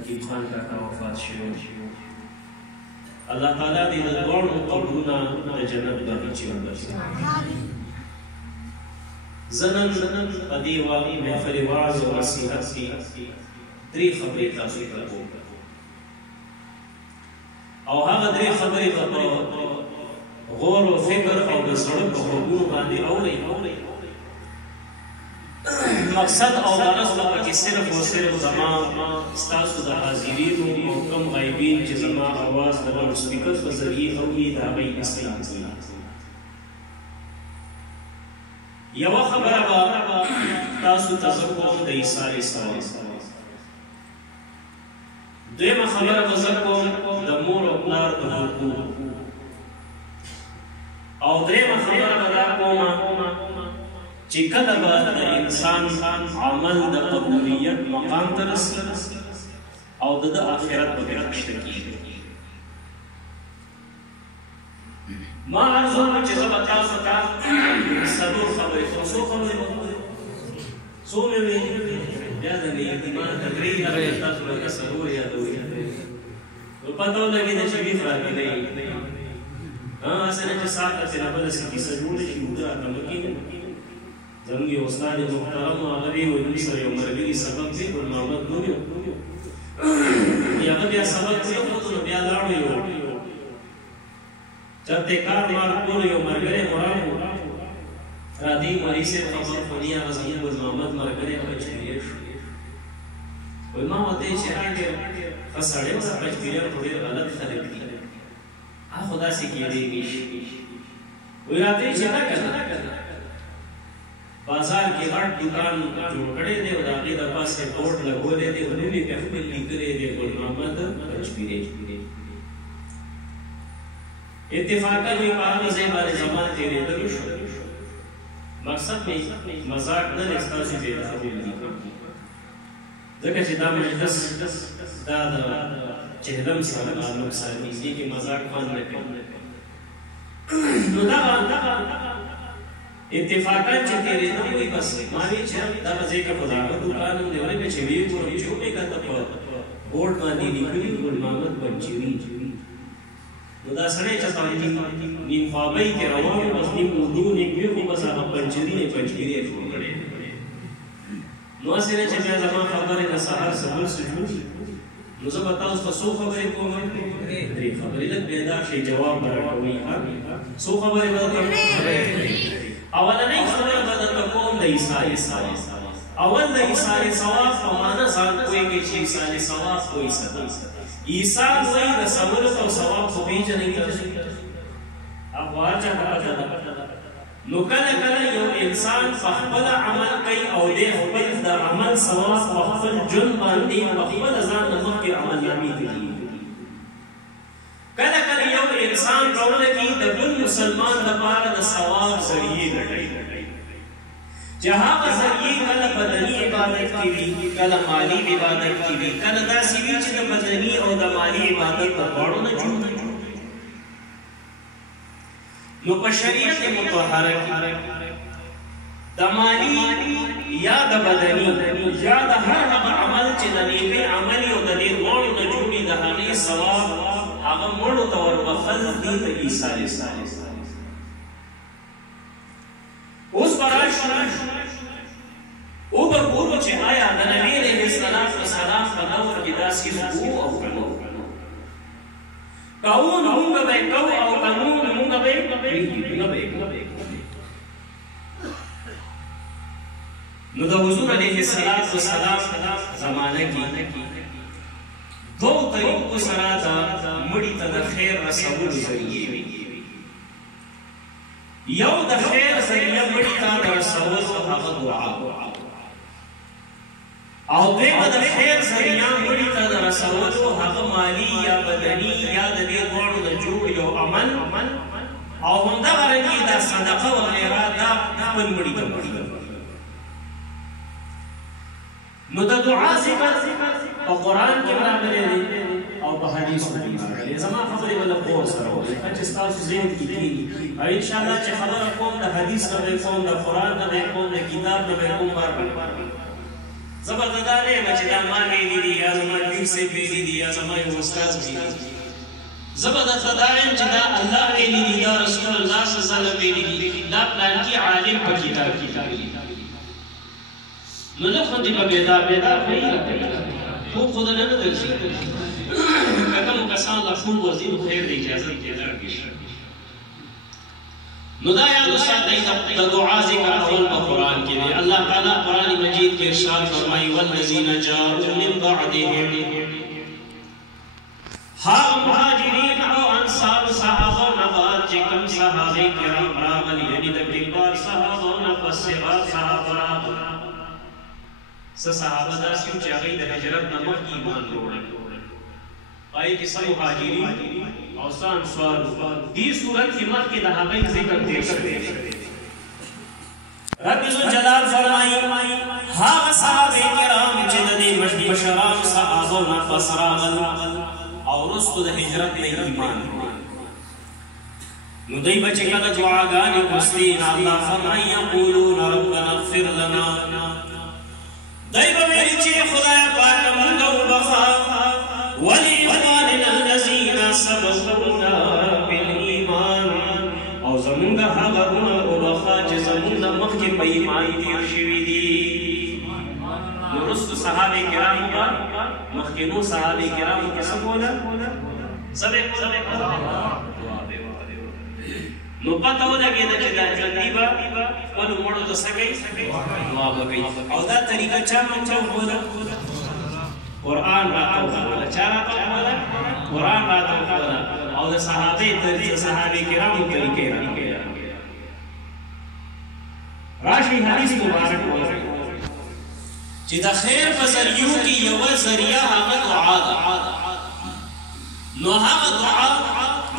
حکیم خان کاکا وفات شوی الله تعالی دې د دواړو قبرونه د جنت باغچې وګرځي. زه نن په دې محفل وعظ او نصیحت کې درې خبرې تاسو ته کوم او هغه درې خبرې په غور او فکر او د زړه په خوبونو باندې اورئ. مقصد او غرض به پکې صرف او صرف زما ستاسو د حاضرینو او کم غایبین چې زما اواز د لاؤډ سپیکر په ذریعې اوري د هغوی اصلاح کوي. یوه خبره به تاسو ته زه کوم د عیسی علیه السلام، دویمه خبره به زه کوم د مور او پلار د حقوقو، او دریمه خبره به دا کوم چې کله به د انسان عمل د قبولیت مقام ته رسي او د آخرت به بهشته کېږي. ما عرض وکړه چې زه به تاسو ته څلور خبرې کوم. څو خبرې به څو مې ویلې بیا د اعتماد د درې هغې تاسو لکه څلور یادوي نو پته ولګېده چې ویښ راکې نه یي هسې نه چې ساعت ته نه به داسې کیسه جوړه شي اوږده راته مه کېږي. زموږ یو استاد محترم هغه وی وایي موږ سره یو ملګري سبق دی ګل محمد نوم یې هغه بیا سبق پرېښودو نو بیا لاړو یو چرته کار مار کولو یو ملګری مو راغلو راځي مریض صاحب خبر خوني هغه زموږ ګل محمد ملګری هغه پچپیریا شو وایي ما ورته ویل چې هغه ډېر ښه سړی و پچپیریان خو ډېر غلط خلک دي هغه خو داسې کېدی شي وایي راته ویل چې نه که نه بازار کې غټ دکان جوړ کړی دی او د هغې د پاسه بورډ لګولی دی او نوم یې بیا خپل لیکلی دی ګل محمد پچپیری. اتفاقا وایي په هغه ځای باندې زما تېرېدلو شو. مقصد مې مذاق نه دی ستاسو بېدخلي ځکه چې دا مجلس دا د چهلم سره تعلق ساتي دې کې مذاق خوند نه کوي. نو دغه اتفاقا چې تېرېدم وایي بس ما ویل چې دغه ځای کې خو د هغه دوکان هم دی ولې چې ویې ګورم چې ومې کته په بورډ باندې لیکلي ګل محمد پنجوي نو دا سړی چې په نیم خوابۍ کې روان و بس نیم اردو نیم ویې خو بس هغه پنجري یې پنجګیري یې جوړ کړی نو هسې نه چې بیا زما خبرې د سهار څه بل څه جوړ شي نو زه به تاسو ته څو خبرې کوم درې خبرې لږ بیدار شئ جواب به راکوئ څو خبرې به درته اولنۍ خبره به درته کوم د عیسی علیه السلام. اول د عیسی علیه السلام په معنا ځان پوهېږئ چې عیسی علیه السلام خو عیسی دی. عیسی وایي رسولت او ثواب خو پېژنئ تاسو هغه هر چا ته پته ده. نو کله کله یو انسان په خپله عمل کوي او دی خپل د عمل ثواب په خپل ژوند باندې په خپله ځان نه مخکې عملنامې کوي. کله کله یو انسان کولی کی د بل مسلمان لپاره د ثواب ذریعې لټوي چې هغه ذریعې کله بدني عبادت کې وي کله مالي عبادت کې وي کله داسې وي چې د بدني او د مالي عبادت په دواړو نه جوړ. نو په شریعت مطهره کې د مالي یا د بدني یا د هر هغه عمل چې د نیکۍ عمل او د دې دواړو نه جوړي د هغې ثواب هغه مړو ته وربخل دي د عیسی علیه السلام. اوس به راشو وګورو چې آیا د نبي علیه السلام په دور کې داسې وو او که نه وو. که وو نو موږ به یې کوو او که نه وو نو موږ به یې نه به یې کوو. نو د حضور علیه السلام زمانه کې دو طریقو سره د مړي ته د خیر رسولو ذریعې وي. یو د خیر ذریعه مړي ته د رسولو هغه دعا او دویمه د خیر ذریعه مړي ته د رسولو هغه مالي یا بدني یا د دې دواړو نه جوړ یو عمل او همدغه رنګې دا صدقه وغیره دا خپل مړي ته مړي. نو د دعا ذکر په قرآن کې راغلی دی او په حدیثو کې راغلی. زما خبرې به له پوه سره وکړئ چې ستاسو ذهن کې کېږي او انشاءالله چې خبره کوم د حدیث نه به کوم د قرآن نه به کوم د کتاب نه به کوم بار زه به دا نه یم چې دا ما ویلي دي یا زما حبیب سے ویلی دی یا زما یو استاد ویلی زبردست دائم چې دا الله ویلی دی یا رسول الله صلی الله علیه وسلم ویلی دی دا پلان کی عالم په کتاب کې نو له خو دې په بيدا وایي خو خدای نه درځي کله کسان لا فون وزیر خیر دی اجازه کې درکې نو دا یاد ساتئ د دعا ذکر اول په قران کې دی الله تعالی قران مجید کې ارشاد فرمایي والذین جاءوا من بعدهم ها مهاجرین او انصار صحابه نوات چې کوم صحابه کرام راغلي یعنی د کبار صحابه نه پس صحابه صحابه دا چې هغه د هجرت نه مخکې ایمان وروړل پای کې سم مهاجرین او انصار دې صورت کې مخکې د هغه ذکر تیر شوی رب ذوالجلال فرمایي هغه صحابه کرام چې د مشران صحابه نه پس راغلل او رسول د هجرت نه ایمان نو دوی بچ کله دعاګانې کوستي الله فرمایي یقولون ربنا اغفر لنا دوی به ویل چې خدای پاک موږ وبخا ولإخواننا الذين سبقونا بالإيمان او زمونږ هغه وبخا چې زمونږ مخکې په ایمان تیر شوي دي رسول صحابه کرامو کا مخکینو صحابه کرامو کې څه کوله سبه نو پته ولګېده چې دا ژوندي به خپلو مړو ته څه کوي دعا به کوي او دا طریقه چا وښوده قرآن راته وښوده چا راته وښوده قرآن راته وښوده او د صحابه کرامو طریقې راته راشي حدیث مبارک وایي چې د خیر په ذریعو کې یو ذریعہ هغه دعا ده نو هغه دعا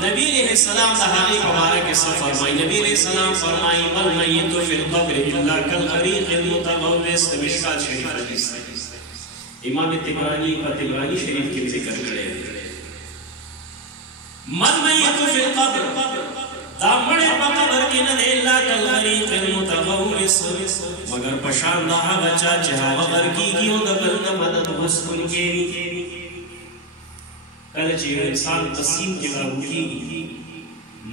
نبی علیہ السلام د هغې په باره کې څه فرمایي نبی علیہ السلام فرمایي والمیت فی القبر الا کالغریق المتغوص د مشکات شریف حدیث امام طبرانی په طبرانی شریف کې ذکر کړی والمیت فی القبر دا مړی په قبر کې نه دی الا کالغریق المتغوص مگر پشان دا هغه چا چې هغه غرقېږي او د بل نه مدد غوښتونکی وي کله چې یو انسان تسلیم کې راوکېږي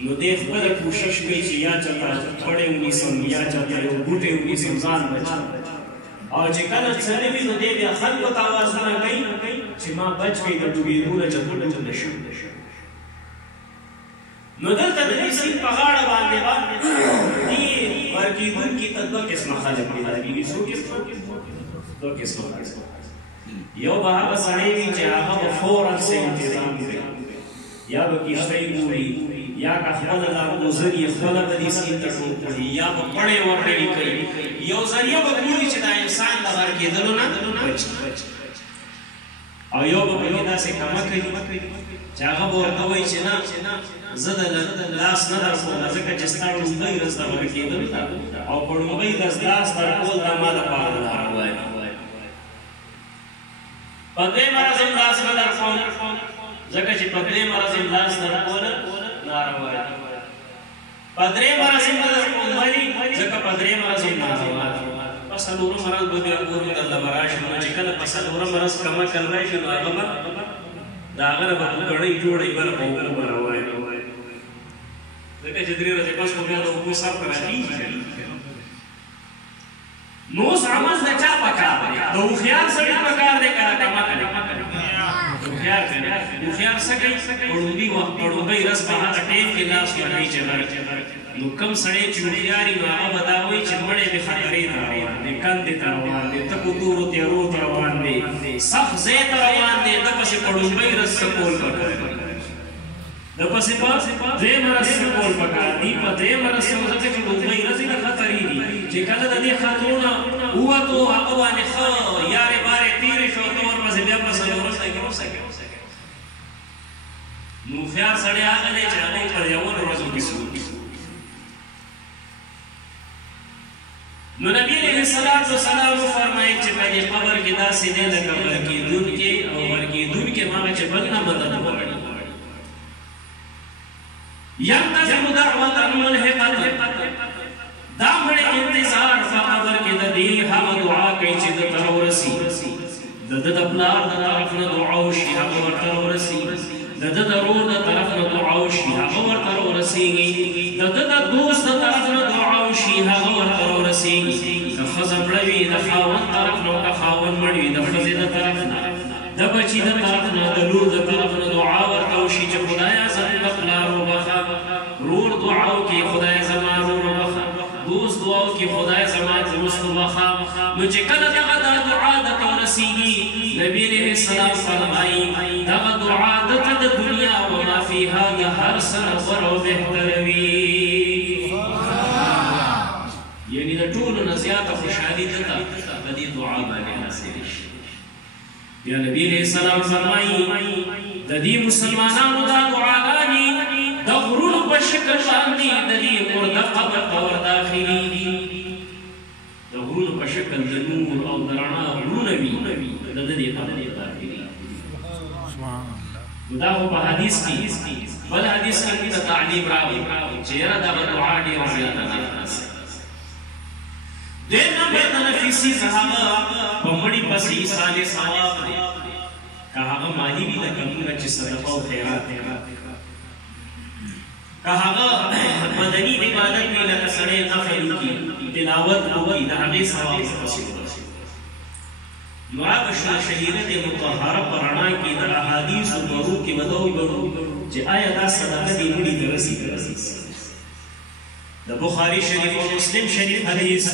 نو دی خپله کوشش کوي چې یا چاته پړی ونیسم یا چاته یو بوټی ونیسم ځان بچم او چې کله څه وي نو دی بیا خلکو ته آوازونه کوي چې ما بچ کړئ د ډوبېدو نه چې ډوبېدو نه شم نو دلته د دې سیند په غاړه باندې دې ورکېدونکي ته دوه قسمه خلک پیدا کېږي څو قسمه دوه قسمه یو به هغه سړی وي چې هغه به فوراً څه انتظام کوي یا به کښتۍ ګوري یا که خپله دا ګذر یې خپله به دې سیند ته ټوپ کړي یا به پړی ورډوي کوي یو ذریعه به ګوري چې دا انسان د غرقېدلو نه بچي او یو به پکې داسې کمه کوي چې هغه به ورته وایي چې نه زه د لاس نه درکوم ځکه چې ستا ړومبۍ ورځ د ورکېدل ده او په ړومبۍ ورځ لاس درکول دا ما دپاره ناروا دي په درېیمه ورځ هم لاس نه درکوم ځکه چې په درېیمه ورځ هم لاس درکول ناروا دي په درېیمه ورځ هم نه درکوم ولې ځکه په درېیمه ورځ هم ناروا دي په څلورمه ورځ به بیا ګورو درله به راشي نو چې کله په څلورمه ورځ کمه کل راشي نو هغه به د هغه نه به ګړۍ جوړۍ بل به اوبه به راوایي ځکه چې درې ورځې پس خو بیا د اوبو سر ته راخېږي نو اوس عمل د چا پکار دی د هوښیار سړي پکار دی که کمه کوي هوښیار څه کوي په ړومبۍ ورځ په هغه ټیم کې لاس ورکوي چې نو کوم سړی چې هوښیار وي نو هغه به دا وایي چې مړی مې خطرې ته روان دی کندې ته روان دی تکو تورو تیارو ته روان دی سخت ځای ته روان دی ده پسې په ړومبۍ ورځ څه کول پکار دی د پسې په درېیمه ورځ څه کول پکار دي په درېیمه ورځ ځکه چې ړومبۍ ورځې نه خطرې دي چې کله د دې خطرو نه ووتو هغه باندې ښه یارې بارې تېرې شو ته ورپسې بیا په څلورم ځای کې وسکې نو هوښیار سړی هغه دی چې هغه په یوولو ورځو کې سود نو نبی علیہ السلام فرمایي چې په دې قبر کې داسې دی لکه ورکېدونکې او ورکېدونکې هغه چې بل نه مدد غواړي ينتظر دعوة ملحقة دا مړی انتظار په قبر کې د دې هغه دعا کوي چې د ته ورسي د ده د پلار د طرف نه دعا وشي هغه ورته ورسي د د ضرور د طرف نه دعا وشي هغه ورته ورسیږي د د دوست د طرف نه دعا وشي هغه ورته ورسیږي د ښځه مړوي د خاوند طرف نه د خاوند مړوي د ښځې د طرف نه د بچي د طرف نه د لور د طرف نه دعا ورته وشي چې خدایه زما پلار وبخه رور دعا وکړي خدایه زما رور وبخه دوست دعا وکړي خدایه زما دوست وبخه نو چې کله دغه دعا درته ورسیږي نبی علیه السلام فرمایي دغه دعا دته د دنیا وما فیها د هر څه نه غوره او بهتره وي یعنی د ټولو نه زیاته خوشحالي دته په دې دعا باندې حاصله شي بیا نبی علیه السلام فرمایي د دې مسلمانانو دا دعاګانې د غرونو په شکل باندې د دې مرده قبر ته ورداخلېږي د غرونو په شکل د نور او د رڼا غرونه وي د دې قبر ته داخلېږي دا خو په حدیث کې بل حدیث کې د تعلیم راغلی چې یاره دغه دعا ډېره زیاته ده دین نمبر د نفیسي هغه په مړي پسې ایصال ثواب دی که هغه مالی وي لکه موږ چې صدقه او خیرات که هغه بدني عبادت وي لکه سړی نفل وکړي تلاوت وکړي د هغې ثواب ورپسې ورسي نو هغه شریعت مطهره په رڼا کې د احادیثو برو کې به دا وګورو چې آیا دا صدقه دې مړي ته رسي که رسي د بخاری شریف او مسلم شریف حدیث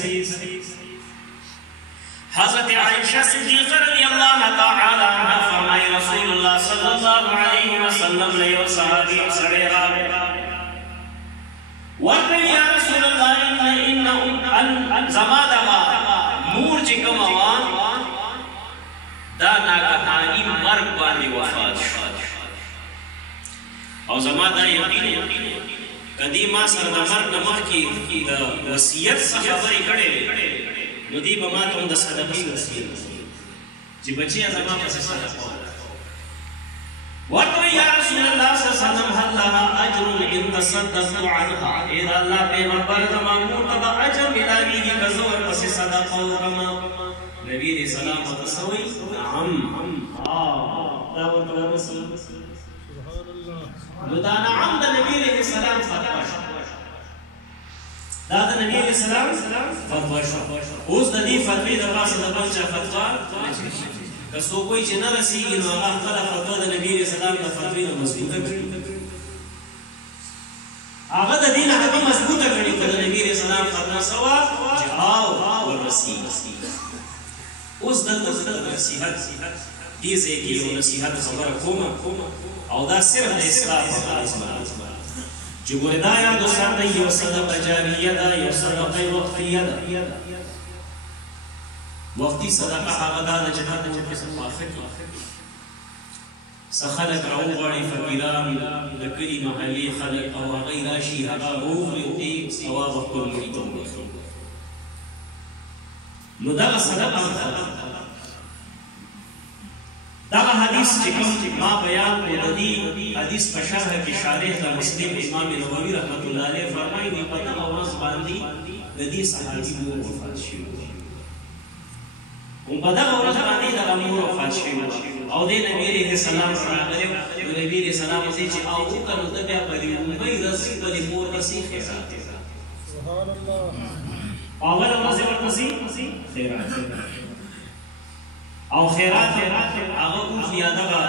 حضرت عائشہ صدیقہ رضی اللہ تعالی عنہ فرمائی رسول اللہ صلی اللہ علیہ وسلم نے یو صحابی سڑے راوے ورته یا رسول اللہ ان زمادما مور چې کوم وان دا ناګهاني مرګ باندې وفات شو او زما دا یقین کدی ما سره د مرګ نه مخکې د وصیت څخه خبرې کړې نو دی به ما ته هم د صدقې وصیت چې بچیه زما پسې صدقه ورته یا رسول الله صلی الله علیه وسلم هل لها اجر ان تصدقت عنها اے دا الله پیغمبر زما مور ته به اجر ملاویږي که زه ورپسې صدقه وکړم نبی علیہ السلام ورته څه وایي نعم دا ورته ورسول نو دا نعم د نبی علیہ السلام فتوا شو دا د نبی علیہ السلام فتوا شو اوس د دې فتوی د پاسه د بل چا فتوا که څوک وایي چې نه رسېږي نو هغه خپله فتوا د نبی علیہ السلام د فتوی نه مضبوطه کړي هغه د دې نه هغه مضبوطه کړي که د نبی علیہ السلام فتوا څه وه چې او ورسېږي اوس دلته زه د نصیحت دې ځای کې یو نصیحت خبره کوم او دا صرف د اصلاح په غرض باندې چې ګورې دا یاد وساتئ یو صدقه جاریه ده یو صدقه وقتیه ده وقتي صدقه هغه دا ده چې تا ته څه خواښه کړي څه خلک راوغواړي فقیران د کلي محلې خلک او هغوی راشي هغه روغړي وکړي ثواب خپل مړي ته وکړي نو دغه صدقه دغه حدیث چې کوم ما بیان کړ د دې حدیث په شرح کې شارح د مسلم امام نووي رحمت الله علیه فرمایي په دغه ورځ باندې د دې صحابي مور وفات شوه په دغه ورځ باندې دغه مور وفات شوه او د نبی علیه السلام راغلی نو نبی علیه السلام وایي چې او وکړو د بیا په دې مونږ رسې په دې مور رسې خیرات سبحان الله اول ورځ ورپسې خیرات او خیرات هغه اوس یا دغه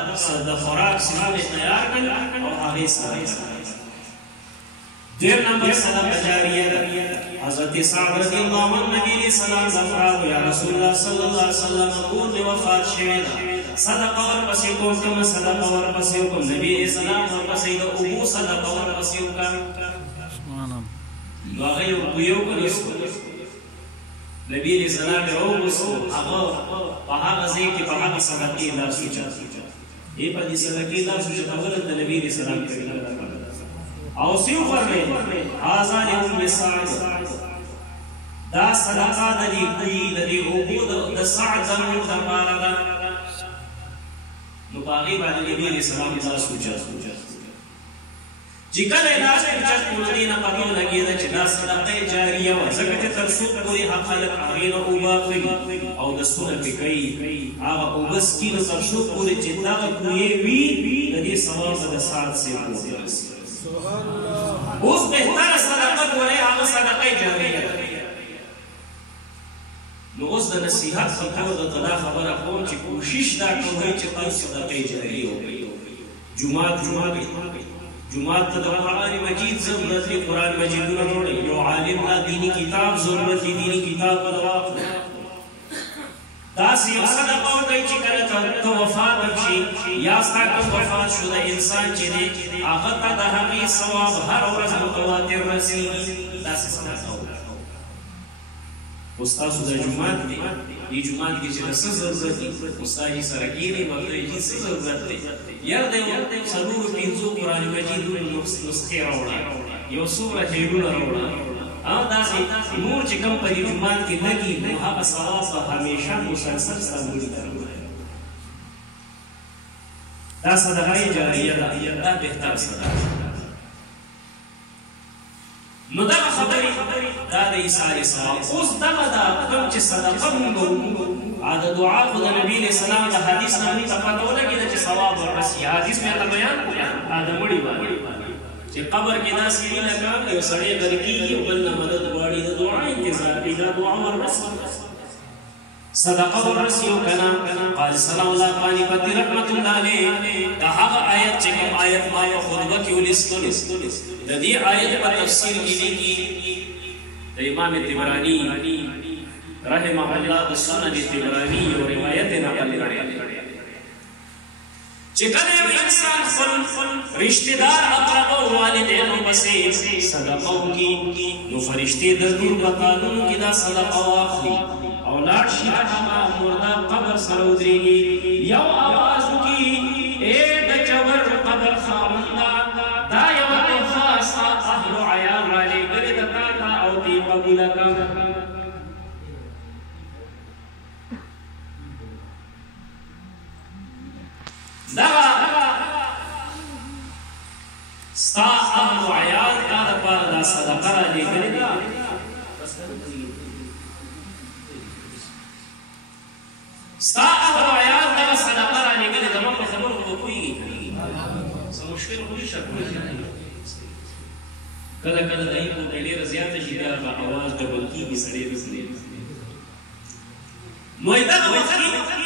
د خوراک سیمه تیار کړل او هغې سره دیر نمبر صدقه جاریه ده حضرت سعد رضی الله عنه نبی علیہ السلام افراد یا رسول الله صلی الله علیه وسلم مور دې وفات شوې ده صدقه ورپسې کوم کومه صدقه ورپسې کوم نبی علیہ السلام ورپسې د اوبو صدقه ورپسې وکړه نو هغه یو نبی علیہ السلام راوغوستو هغه په هغه ځای کې په هغه صدقې لاس وچت ای په دې صدقې لاس وچت هغه د نبی علیہ السلام او سیو فرمایي هذا لهم سعد دا صدقه د دې اوبو د سعد زموږ لپاره ده نو په هغې باندې نبی علیہ السلام لاس وچت چې کله لاس اوچت کړو دې نه پته ولګېده چې دا صدقه جاریه وه ځکه چې تر څو پورې هغه خلک هغې نه اوبه اخلي او دستونه پرې کوي هغه اوبه څکي نو تر څو پورې چې دغه کویې وي د دې ثواب به د سعد صاحب پورې رسي اوس بهتره صدقه ګورئ هغه صدقه جاریه ده نو اوس د نصیحت خبره درته دا خبره کوم چې کوشش دا کوئ چې تاسو صدقه جاریه وکړئ جماعت ته د قرآن مجید ضرورت دی قرآن مجیدونه جوړئ یو عالم لا دینی کتاب ضرورت دی دینی کتاب به واخلئ داسې یو صدقه وکړئ چې کله ته وفات شي یا ستا کوم وفات شو د انسان چې دی هغه ته د هغې ثواب هر ورځ متواتر رسېږي داسې صدقه وکړئ استاسو د جماعت دی دې جماعت کې چې د څه ضرورت دی استاد سره کېنئ ورته چې څه ضرورت دی یا د څلورو پنځو قرآن مجیدونو نسخې راوړه یو څومره هیډونه راوړه او داسې نور چې کوم په دې جومات کې لګي نو هغه ثواب به همیشه مسلسل ستا مړي ته دا صدقه جاریه ده دا بهتر صدقه نو دغه خبرې دا د ایثار ثواب اوس دغه دا کوم چې صدقه مونږ د دعا خو د نبي علیه السلام د حدیث نه موږ ته پته ولګېده چې ثواب ورسي حدیث مې ته بیان کړه د مړي باندې چې قبر کې داسې وي لکه یو سړی غر کېږي او بل نه مدد غواړي د دعا انتظار کوي دا دعا ورسي صدقه ورسي او که نه قال سلام الله پانیپتي رحمت الله علیه دا هغه آیت چې کوم آیت ما په خطبه کې ولستلو د دې آیت په تفسیر کې لیکي د امام طبراني رحمه الله د سنن طبراني یو روایت نقل کړی چې کله یو انسان خپل رشتہ دار اقرب او والدینو پسې صدقه وکړي نو فرشتې د نور په قانون کې دا صدقه واخلي او لاړ شي هغه مرده قبر سره ودرېږي یو اواز وکړي ای د جبر قبر خاونده دا یوه تحفه ستا اهلو عیال رالېږلې ده تا ته او دې قبوله کړه دغه ستا اهلو عیال تا دپاره دا صدقه رالېږلې ده ستا اهلو عیال دغه صدقه رالېږلې زما په خبرو به پوهېږي څه مشکل خو نشته کله کله د هغې پورته ډېره زیاته شي بیا هغه اواز ډبل کېږي سړی نو دغه وخت کې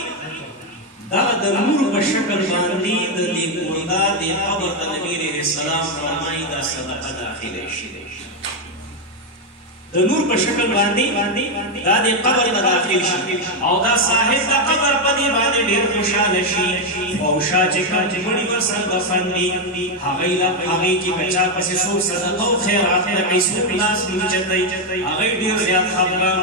دغه د نور په شکل باندې د دې مرده د قبر ته نبي علیه السلام فرمایي دا صدقه داخله شي د نور په شکل باندې دا د قبر ته داخل شي او دا صاحب د قبر په دې باندې ډېر خوشحاله شي او شا چې کوم چې مړي ورسره دفن دي هغې کې به چا پسې څوک صدقه او خیرات نه کوي څوک لاس اوچتوي هغې ډېر زیات خفګان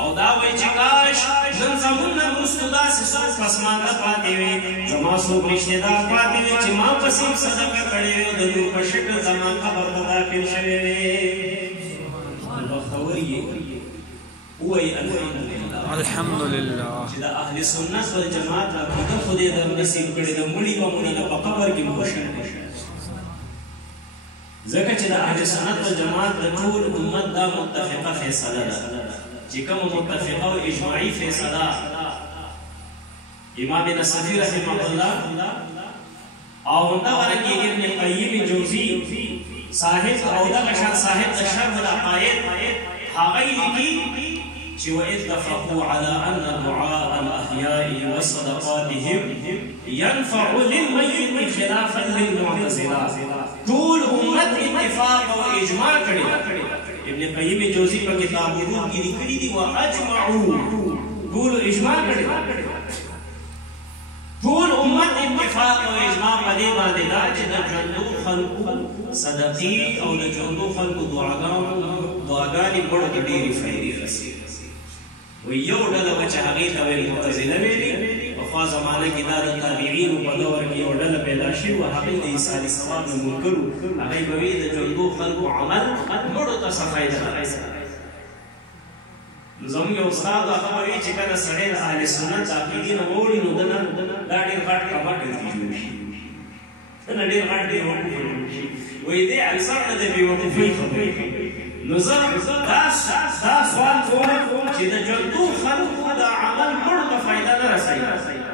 او دا وایي چې کاش نن زموږ نه وروستو داسې څوک پسمانده پاتې وي زما څوک رشتې دار پاتې وي چې ما پسې صدقه کړې وي د نور په شکل زما قبر ته داخل شوی وي الحمد لله چې د اهل سنت والجماعت عقیده خدای در نصیب کړي د مړي په مړي په قبر کې خوشاله ځکه چې د اهل سنت والجماعت د ټول امت دا متفقه فیصله ده چې کومه متفقه او اجماعي فیصله امام نصفی رحمه الله او همدغه کې ابن قیم جوزی صاحب او دغه شان صاحب د شرح العقائد هغه لیکي چې واتفقوا على ان دعاء الاحياء وصدقاتهم ينفع للميت خلافا للمعتزله ټول امت اتفاق او اجماع کړي ابن قیم جوزی په کتاب الروح کې لیکلي دي واجمعوا ټول اجماع کړي ټول امت اتفاق او اجماع په دې باندې دا چې د ژوندو خلکو صدقې او د ژوندو خلکو دعاګانې مړو ته ډېرې فایدې رسوي و یو ډله به چې هغې ته ویل معتزله ویلې پخوا زمانه کې دا د تابعینو په دور کې یو ډله پیدا شوې وه هغوی د ایصال ثواب نه منکر وو هغوی به ویل د ژوندو خلکو عمل مړو ته څه فایده نه رسوي نو زموږ یو استاد هغه وایي چې کله سړی د اهل سنت عقیدې نه واوړي نو دا ډېر غټ کباټ ورته جوړ شي نه ډېر غټ دی وایي دې اکثر نه د بېوقوفۍ خبرې نو زه دا سوال کوم چې د ژوندو خلکو د عمل مړو ته فایده نه رسوي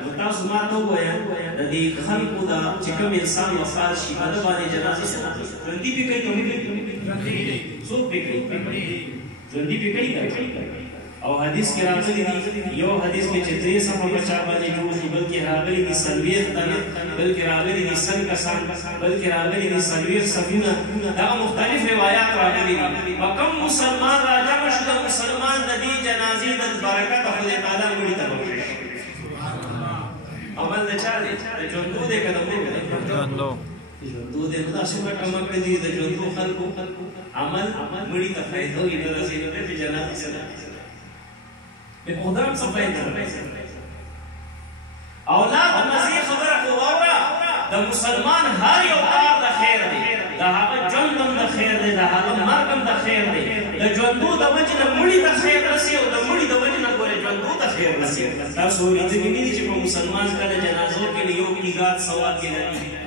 نو تاسو ما ته ووایه د دې خلکو د چې کوم انسان وفات شي په ده باندې جنازه ژوندي پې کوي څوک پې کوي ژوندي پې کوي او حدیث کې راغلي دي یو حدیث کې چې 3 صفه په چا باندې جوړ شي بلکې راغلي دي 40 تنه بلکې راغلي دي 100 کسان بلکې راغلي دي 40 صفونه دا مختلف روایت راغلي دي کوم مسلمان راځي چې د مسلمان د دې جنازې د برکت خدای تعالی موږ ته ورکړي عمل د چا دی د ژوندو دی که د مړو دی ژوندو دی نو دا څومره کمک دی د ژوندو خلکو عمل مړي ته فایده وي نه رسېږي دی چې جنازې سره به خدا هم څه فایده او لا په مزید خبره خو واوره د مسلمان هر یو کار د خیر دی د هغه ژوند هم د خیر دی د هغه مرګ هم د خیر دی د ژوندو د وجې نه مړي ته خیر رسي او د مړي د وجې نه ګورې ژوندو ته خیر رسي تاسو لیدلي نه دي چې په مسلمان کله جنازو کې یو قیرات ثواب کې لري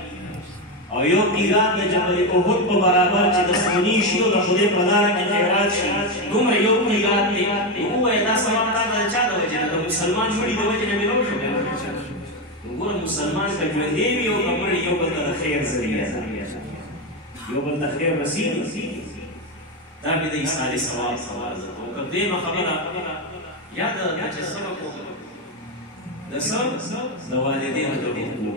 او یو قیرات د جبل احد په برابر چې د سوني شي او د خدای په لاره کې خیرات شي دومره یو قیرات دی ووایه دا ثواب تا د چا د وجې نه د مسلمان مړي د وجې نه میلاو شو ګوره مسلمان که ژوندی وي او که مړي یو بل ته د خیر ذریعه ده یو بل ته خیر رسېږي دا مې د ایصال ثواب ده او که دویمه خبره یاد ده چې سبق وکړو د څه د والدینو د حقوقو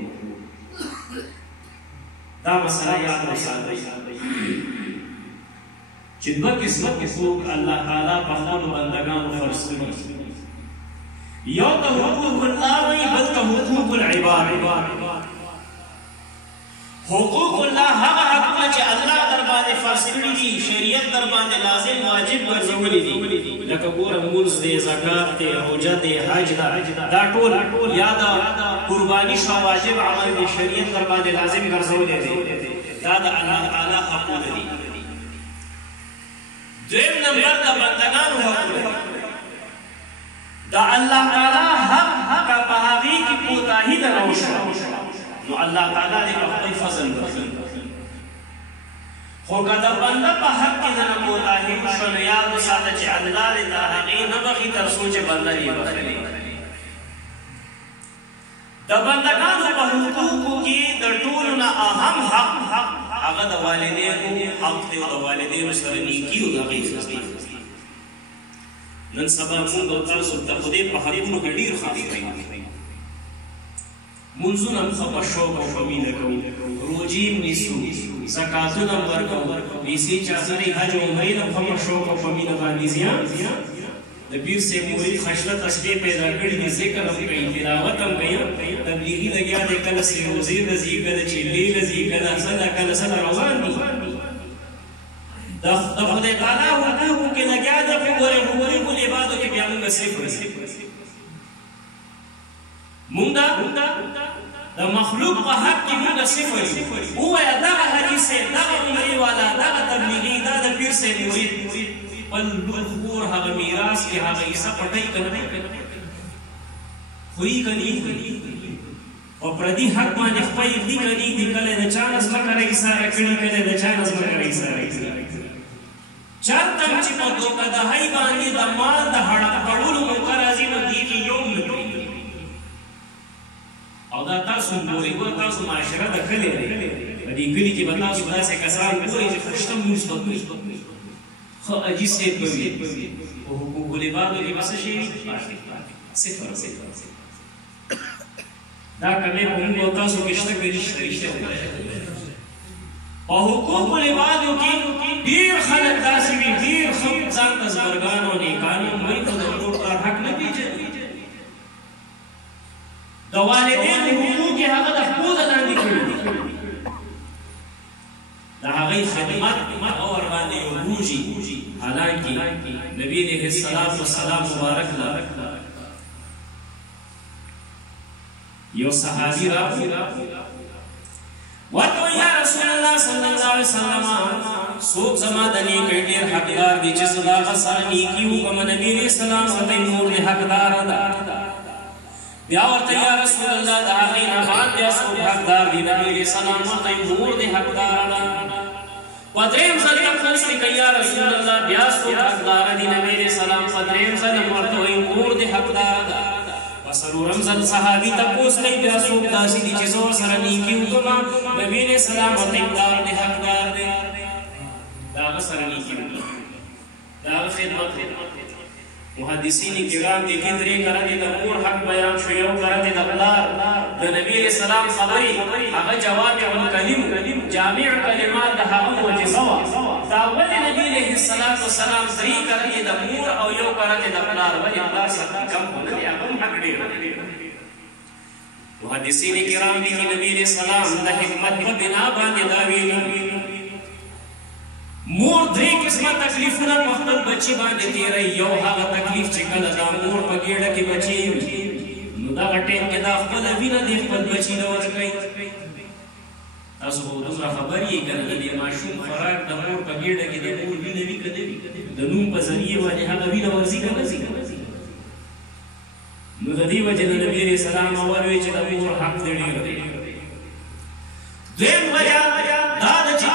دا مسله یاد وساتئ چې دوه قسمه حقوق الله تعالی په خپلو بندګانو فرض کړي یو ته حقوق الله وایي بل ته حقوق العباد حقوق الله هغه حقونه چې الله در باندې فرض کړي دي شریعت در باندې لازم واجب ګرځولي دي لکه ګوره مونځ دی زکات دی روژه دی حج دا ټول یا د قرباني شوه واجب عمل دی شریعت در باندې لازم ګرځولی دی دا د الله تعالی حقونه دي دویم نمبر د بندګانو حقونه دا الله تعالی حق په هغې کې کوتاهي ده راوشوه نو الله تعالی دې په خپل فضل وکړي خو که د بنده په حق کې دنه کوتاهي وشوه نو یاد وساته چې الله دې د هغې نه بخي تر څو چې بنده یې بخلي د بندګانو په حقوقو کې د ټولو نه اهم حق هغه د والدینو حق دی او د والدینو سره نیکي او د هغې خدمت نن سبا موږ او تاسو د خدای په حقونو کې ډېر خاص کوي منځونه ښه په شوق او په مینه کوو روژې نیسو زکاتونه ورکوو پیسې چاڅرې حج او عمرې نه ښه په شوق او په مینه باندې زیان د پیر صاحب مرید خشنه تسبیح پیدا کړي دي ذکر هم کوي تلاوت هم کوي تبلیغي لګیا دی کله سیروزې ته ځي کله چیلې ته ځي کله څه روان دي د خدای تعالی حقوقو کې لګیا دی خو ګورې حقوق العبادو کې بیا موږ صفر مونږ د مخلوق په حق کې مونږ صفر ووایه دغه حدیث صاحب دغه عمرې والا دغه تبلیغي دا د پیر صاحب مرید خپل لور خور هغه میراث کې هغه حصه پټوي که نه خوري که نه خوري او پردي حق باندې خپل دي که نه دي کله د چا نه ځمکه راایساره کړي کله د چا نه ځمکه راایساره کړي چاته چې په دوکهدهۍ باندې د مال د هړپ کولو موقع راځي نو دې کې یو نه او دا تاسو ګورئ ګوره تاسو معاشره د کلي دی په دې کلي کې به تاسو داسې کسان ګورئ چې خشته مونځ به کوي ښه اجي صاحب به وي په حقوق العبادو کې به څه شی وي صفر دا کمې په موږ او تاسو کې شته که رښتیا په حقوق العبادو کې ډېر خلک داسې وي ډېر ځان ته زبرګان او نیکان وایي خو د ټول کار حق نه پېژني د والدینو حقوق یې هغه د پوزه لاندې کړي دي د هغې خدمت او ورباندې وبوژي حالانکې نبي علیه السلام مبارک له یو صحابي راغی ورته وایي یا رسول الله صلی الله علیه وسلم څوک زما د نیکۍ ډېر حقدار دی چې زه د هغه سره نیکي وکړم نبي علیه السلام ورته نور دې حقداره ده بیا ورته یا رسول الله د هغې نه بعد بیا څوک حقدار دی نبی سلام ورته مور دې حقدار پدریم زل تپوس کی یا رسول الله بیا څوک حقدار دی نبی سلام پدریم زل ورته مور دې حقدار وسلورم زل صحابي تپوس کی بیا څوک داسې دي چې زو سره نیکی وکما نبی سلام ورته حقدار دی دا سره نیکی دا خدمت محدثین کرام دي کې درې کړه د مور حق بیان شو یو کړه د پلار د نبی اسلام خبري هغه جوامع الکلم جامع کلمات د هغه معجزه دا ولې نبی عليه السلام درې کړه د مور او یو کړه د پلار ولې پلار څخه کم نه دی هغه حق ډیر محدثین کرام دي کې نبی اسلام د حکمت په بنا باندې دا ویلي مور درې قسمه تکلیفونه په خپل بچی باندې تیری یو هغه تکلیف چې کله دا مور په ګېډه کې بچی نو دا ټیم کې دا خپل وینه دې خپل بچی له ورکوي تاسو خو دومره خبر یې کنه د ماشوم خوراک د مور په ګېډه کې د مور وینه وي که نه وي د نوم په ذریعې باندې هغه وینه ورځي که نه ځي نو د دې وجې د نبي علیه السلام اول وی چې د مور حق دې ډېر دی دویم وجه دا ده چې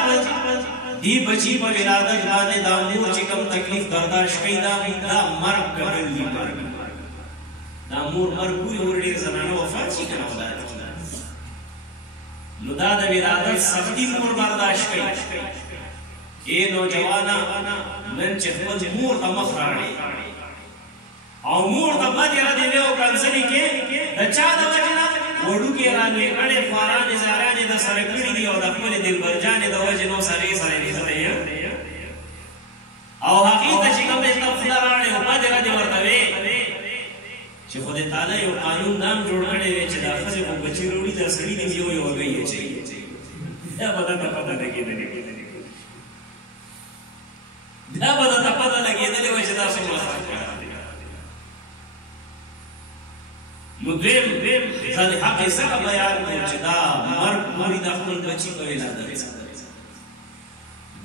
دی بچی په ولادت باندې دا مور چې کوم تکلیف برداشت کوي دا مرګ ګڼل مرګ دا مور مرګ وي اور ډېر زنانه وفات شي کنه ولادت نو دا د ولادت سختی مور برداشت کوي اے نوجوانا نن چې خپل مور ته مخ راړي او مور ته باندې را دی او کنځلي کې د چا د وجنه وړو کې رانګې کړي فارانې زارانې د سره کړي دي او د خپل دلبرجانې د وجې نو سره یې او حقیقت چې کوم استغفار راړي او باندې را دی ورته وي چې خدای تعالی یو قانون نام جوړ کړی وي چې د ښځې په بچي وروړي دا سړي دې یو یو وږی اچوي دا به درته پته لګېدلې دا به درته پته لګېدلې وي چې دا څومره فرق دی نو دویم ځل حق یې څنګه بیان کړو چې دا مرګ مړي د خپل بچي په ولادت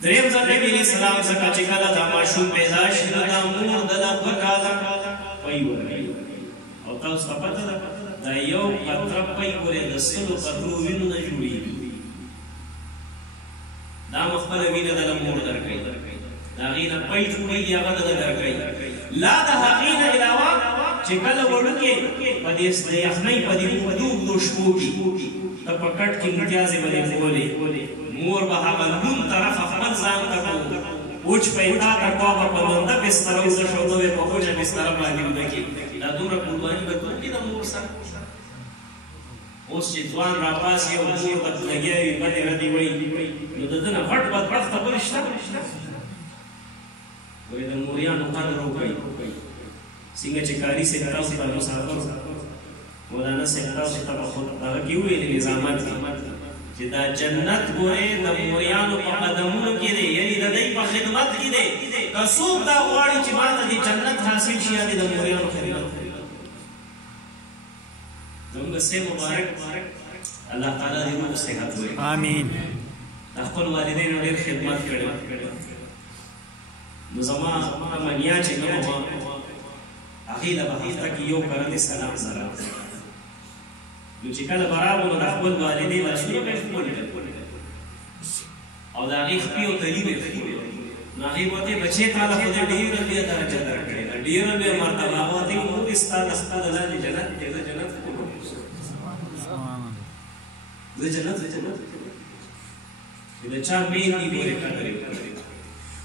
دریم ځل نبی علیه السلام څخه چې کله دا ماشوم پیدا شي نو دا مور دله دوه کاله پی ورکوي او تاسو ته پته ده دا یو قطره پی ګورې د سلو قطرو وینو نه جوړېږي دا خپله وینه دله مور درکوي د هغې نه پی جوړېږي هغه دله درکوي لا د هغې نه علاوه چې کله وړوکې په دې یخنۍ په دې اوږدو شپو کې ته په کټ کې امتیازې به دې کولې مور به هغه لوند طرف خپل ځان ته کوو اوچ پیدا ته کوه به په لنده بستره وزه شوده وې په اوچه بستره باندې وده کې دا دومره قرباني به کوي د مور سره اوس چې ځوان راپاسي او مور ته لګیا وي بدې ردې وایي نو د ده نه غټ بدبخته بل شته وایي د موریانو قدر وکړئ څنګه چې کاري صاحب تاسو ته مسافر مولانا صاحب تاسو ته په خود هغه کې ویلي نظامت چې دا جنت ګورې د موریانو په قدمونو کې دی یعنې د دوی په خدمت کې دی که څوک دا غواړي چې ما ته د جنت حاصل شي یا د موریانو خدمت زموږ صاحب مبارک الله تعالی دې موږ صحت ورکړي آمین د خپل والدینو ډېر خدمت کړی نو زما منیا چې کومه هغې له به هفته کې یو کله د سلام سره نو چې کله به راغلو نو د خپل والدې لاسونه به یې ښکل او د هغې خپې او تلي به یې ښکلې نو هغې به ورته بچې تا له خدای ډېره لویه درجه درکړې ده ډېره لویه مرتبه هغه ورته وایي مور ستا د لاندې جنت دی زه جنت زه جنت چې د چا میندې ګورې قدرې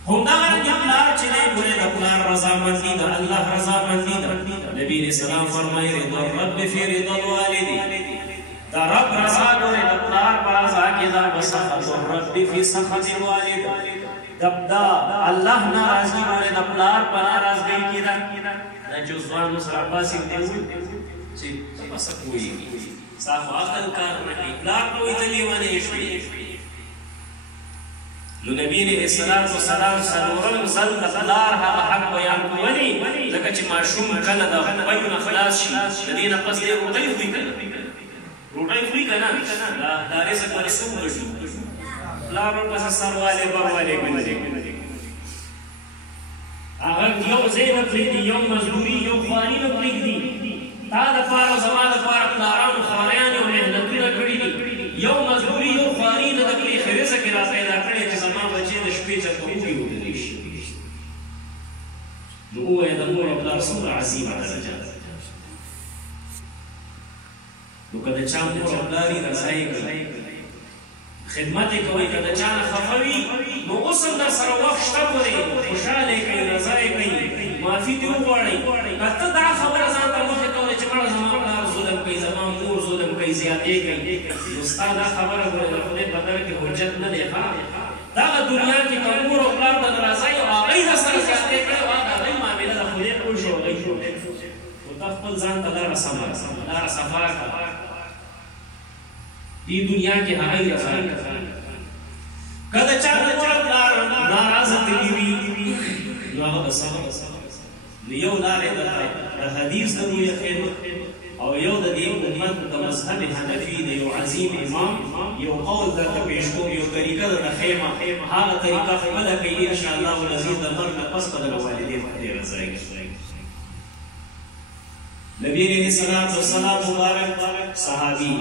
همدغه پلار چې دی ګورې د پلار رضامندي د الله رضامندي ده نبي علیه السلام فرمایي رضا الرب فی رضا الوالد دا رب رضا ګورې د پلار په رضا کې ده وسخط الرب فی سخط الوالد دا الله ناراضګي ګورې د پلار په ناراضګۍ کې ده دا چې ځوان سره پاسې دی چې بس پوهېږي صاف عقل کار نه کوي پلار ته وایي ته لیونی شوې نو نبی علیه السلام څلورم ځل د پلار هغه حق بیان کړو ولې ځکه چې ماشوم کله د بیو نه خلاص شي د دې نه پس دی روټۍ خوري که نه روټۍ خوري که نه دا رزق ولې څوک ګټي پلار ورپسې سروالې بروالې ګرځي هغه یو ځای نه پرېږدي یو مزدوري یو خواري نه پرېږدي تا دپاره زما دپاره پلارانو خواریانې او محنتونه کړي دي شپې چېرته وږي ودرې شي نو ووایه د مور او پلار څومره عظیمه درجه ده نو که د چا مور او پلار یې رضا یې کوي خدمت یې کوئ که د چا نه خفه وي نو اوس هم در سره وخت شته پورې خوشحاله یې کوي رضا یې کوي معافي دې وغواړئ که ته دا خبره ځان ته مخې ته وایې چې مړه زما پلار ظلم کوي زما مور ظلم کوي زیاتې کوي نو ستا دا خبره ګوره د خدای په در کې حجت نه دی ښه دغه دنیا کې که مور او پلار ته راځئ او هغوی در سره زیاتې کړې وه د هغوی معامله د خدای پوه شو هغوی خو ته خپل ځان ته لاره سمه لاره صفا کړه دې دنیا کې هغوی رضا کړه که د چا د چا پلار ناراضه کړي وي نو هغه به صبر نو یو لارې د حدیث د دوی خدمت او یو د دې امت د مذهب حنفي د یو عظیم امام یو قول درته پیش کوم یو طریقه درته ښیم هغه طریقه خپله کوي انشاءالله العزیز د مرګ نه پس به د والدین په دې رضا کړي نبی علیه الصلاة والسلام مبارک صحابي